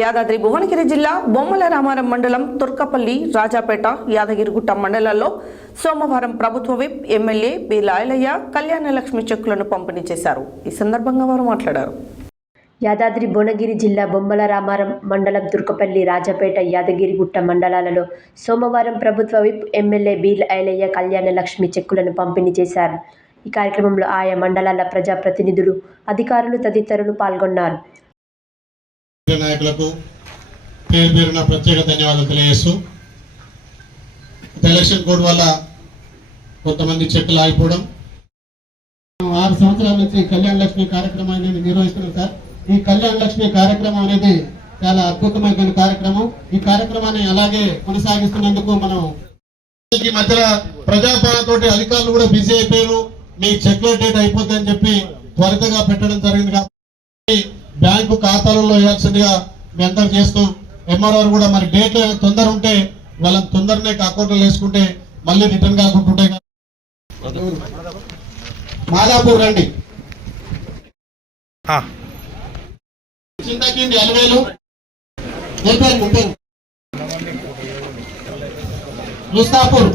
యాదాద్రి భువనగిరి జిల్లా బొమ్మల రామారం మండలం తుర్కపల్లి రాజాపేట యాదగిరిగుట్ట మండలాల్లో సోమవారం ప్రభుత్వ విప్ ఎమ్మెల్యే బి లాయలయ్య కళ్యాణలక్ష్మి చెక్కులను పంపిణీ చేశారు. ఈ సందర్భంగా వారు మాట్లాడారు. యాదాద్రి భువనగిరి జిల్లా బొమ్మల రామారం మండలం తుర్కపల్లి రాజాపేట యాదగిరిగుట్ట మండలాలలో సోమవారం ప్రభుత్వ విప్ ఎమ్మెల్యే బి లాయలయ్య కళ్యాణలక్ష్మి చెక్కులను పంపిణీ చేశారు. ఈ కార్యక్రమంలో ఆయా మండలాల ప్రజాప్రతినిధులు, అధికారులు తదితరులు పాల్గొన్నారు. నాయకులకు పేరు పేరున ప్రత్యేక ధన్యవాదాలు తెలియజేస్తూ, ఎలక్షన్ కోడ్ వల్ల కొంతమంది చెక్కులు ఆగిపోవడం, 6 సంవత్సరాల నుంచి కళ్యాణ లక్ష్మి కార్యక్రమాన్ని నిర్వహిస్తున్నాం సార్. ఈ కళ్యాణ లక్ష్మి కార్యక్రమం అనేది చాలా అద్భుతమైన కార్యక్రమం. ఈ కార్యక్రమాన్ని అలాగే కొనసాగిస్తున్నందుకు మనం ఈ మధ్యలో ప్రజాపాలనతోటి అధికారులు కూడా బిజీ అయిపోయారు. మీ చెక్ల డేట్ అయిపోతుందని చెప్పి త్వరగా పెట్టడం జరిగింది. కాబట్టి బ్యాంకు ఖాతాలలో వేయాల్సిందిగా మీ అందరు చేస్తూ, ఎంఆర్ఓ కూడా మరి డేట్ తొందర ఉంటే వాళ్ళని తొందరనే అకౌంట్లో వేసుకుంటే మళ్ళీ రిటర్న్ కాకుంటుంటాయి. మాదాపూర్ రండి, చింతకింది అలవేలు ముస్తాపూర్,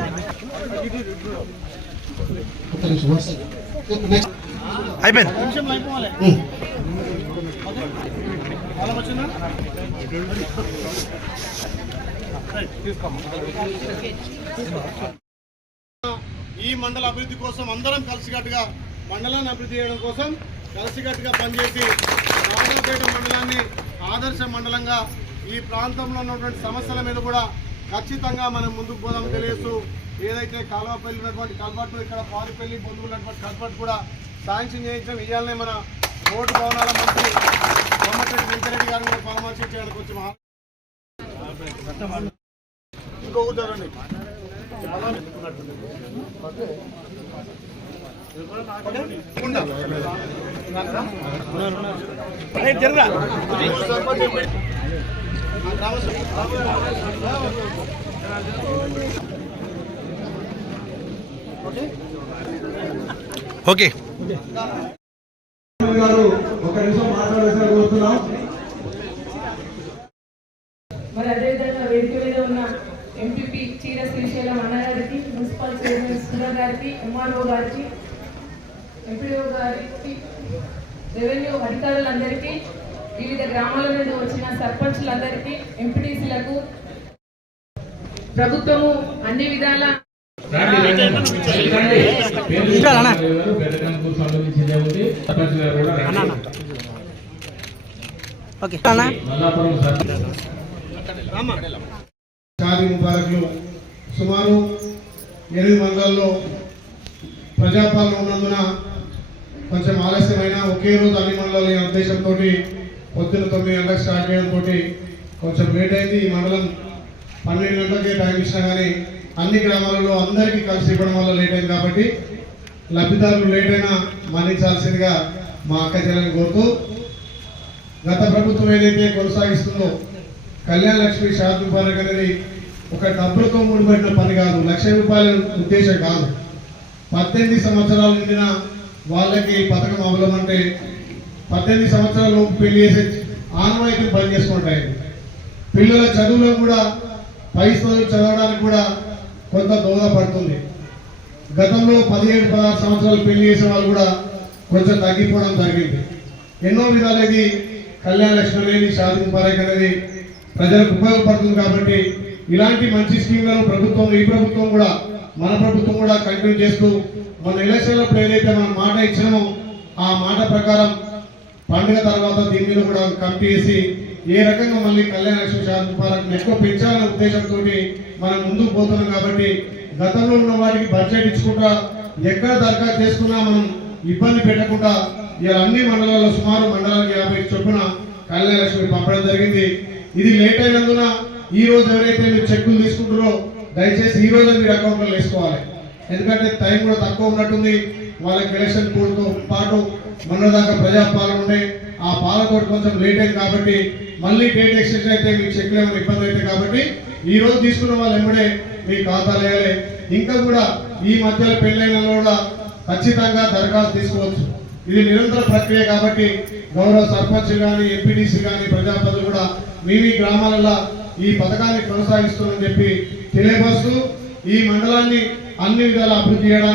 ఈ మండల అభివృద్ధి కోసం అందరం కలిసికట్టుగా మండలాన్ని అభివృద్ధి చేయడం కోసం కలిసికట్టుగా పనిచేసి రాజాపేట మండలాన్ని ఆదర్శ మండలంగా ఈ ప్రాంతంలో ఉన్నటువంటి సమస్యల మీద కూడా ఖచ్చితంగా మనం ముందుకు పోదాం తెలియజేస్తూ, ఏదైతే కాలువపల్లి ఉన్నటువంటి కల్పట్టు, ఇక్కడ పారిపల్లి పొందుకున్నటువంటి కల్పట్టు కూడా శాంక్షన్ చేయించడం. ఇవాళనే మన రోడ్డు భవనాల మంత్రి కోమటిరెడ్డి వెంకరెడ్డి గారిని కూడా పరామర్శించడానికి వచ్చి ఇంకొకటి ఓకే ఒక నిమిషం మాట్లాడాల్సిన కోరుతున్నాం. మరి అదేవిధంగా వేదిక మీద ఉన్న ఎంపీపీ చీర శ్రీశైలం అన్న గారికి, మున్సిపల్ చైర్మన్ సుధర్ గారికి, ఎంఆర్ఓ గారికి, ఎంపీఓ గారికి, రెవెన్యూ అధికారులందరికీ, వివిధ గ్రామాల నుండి వచ్చిన సర్పంచులందరికీ, ఎంపీటీసీలకు ప్రభుత్వము అన్ని విధాల షాదీ ముబారక్లు సుమారు 8 మండలాల్లో ప్రజాపాలన ఉన్నందున కొంచెం ఆలస్యమైన ఒకే రోజు అన్ని మండలాలు ఈ ఉద్దేశంతో పొద్దున్న 9 గంటలకు స్టార్ట్ చేయడంతో కొంచెం లేట్ అయింది. ఈ మండలం 12 గంటలకే టైం ఇచ్చినా కానీ అన్ని గ్రామాలలో అందరికీ కలిసి ఇవ్వడం వల్ల లేట్ అయింది. కాబట్టి లబ్ధిదారులు లేట్ అయినా మన్నించాల్సిందిగా మా అక్క చెల్లెని కోరుతూ, గత ప్రభుత్వం ఏదైతే కొనసాగిస్తుందో కళ్యాణ లక్ష్మి షాదీ ముబారక్ అనేది ఒక డబ్బులతో ముడిపడిన పని కాదు, ₹1,00,000 ఉద్దేశం కాదు. 18 సంవత్సరాలు నిండిన వాళ్ళకి పథకం అవలమంటే 18 సంవత్సరాల లోపు పెళ్లి చేసే ఆనవాయితీ పని చేసుకుంటాయి. పిల్లల చదువులో కూడా పై స్థాయిలో చదవడానికి కూడా కొంత దోహదపడుతుంది. గతంలో 17-16 సంవత్సరాలు పెళ్లి చేసే వాళ్ళు కూడా కొంచెం తగ్గిపోవడం జరిగింది. ఎన్నో విధాలు ఇది కళ్యాణ లక్ష్మి అనేది, షాదీ ముబారక్ అనేది ప్రజలకు ఉపయోగపడుతుంది. కాబట్టి ఇలాంటి మంచి స్కీమ్లను ఈ ప్రభుత్వం కూడా, మన ప్రభుత్వం కూడా కంటిన్యూ చేస్తూ, మన ఎలక్షన్లప్పుడు ఏదైతే మనం మాట ఇచ్చినామో ఆ మాట ప్రకారం పండుగ తర్వాత దీని మీద కూడా కమిటీ చేసి ఏ రకంగా మళ్ళీ కళ్యాణ లక్ష్మి షాదీ ముబారక్ ఎక్కువ పెంచాలనే ఉద్దేశంతో మనం ముందుకు పోతున్నాం. కాబట్టి గతంలో ఉన్న వాటికి బడ్జెట్ ఇచ్చుకుంటా ఎక్కడ దరఖాస్తు చేసుకున్నా మనం ఇబ్బంది పెట్టకుండా ఇలా అన్ని మండలాల్లో సుమారు మండలానికి 50 చొప్పున కళ్యాణ లక్ష్మి పంపడం జరిగింది. ఇది లేట్ అయినందున ఈ రోజు ఎవరైతే మీరు చెక్కులు తీసుకుంటారో దయచేసి ఈ రోజు మీరు అకౌంట్లో వేసుకోవాలి. ఎందుకంటే టైం కూడా తక్కువ ఉన్నట్టుంది. వాళ్ళకి ఎలక్షన్ కోడ్తో పాటు మొన్నదాకా ప్రజాపాలన ఉండే, ఆ పాలతో కొంచెం లేట్ అయింది. కాబట్టి మళ్ళీ డేట్ ఎక్స్టెన్షన్ అయితే మీకు చెక్లు ఏమైనా ఇబ్బంది అయితే కాబట్టి ఈ రోజు తీసుకున్న వాళ్ళు వెంబడే మీ ఖాతాలు వేయాలి. ఇంకా కూడా ఈ మధ్యలో పెళ్ళైన కూడా ఖచ్చితంగా దరఖాస్తు తీసుకోవచ్చు. ఇది నిరంతర ప్రక్రియ కాబట్టి గౌరవ సర్పంచ్ కానీ ఎంపీటీసీ కానీ ప్రజాప్రతినిధులు కూడా మీ గ్రామాలలో ఈ పథకాన్ని కొనసాగిస్తుందని చెప్పి తెలియపరుస్తూ ఈ మండలాన్ని అన్ని విధాల అభివృద్ధి చేయడానికి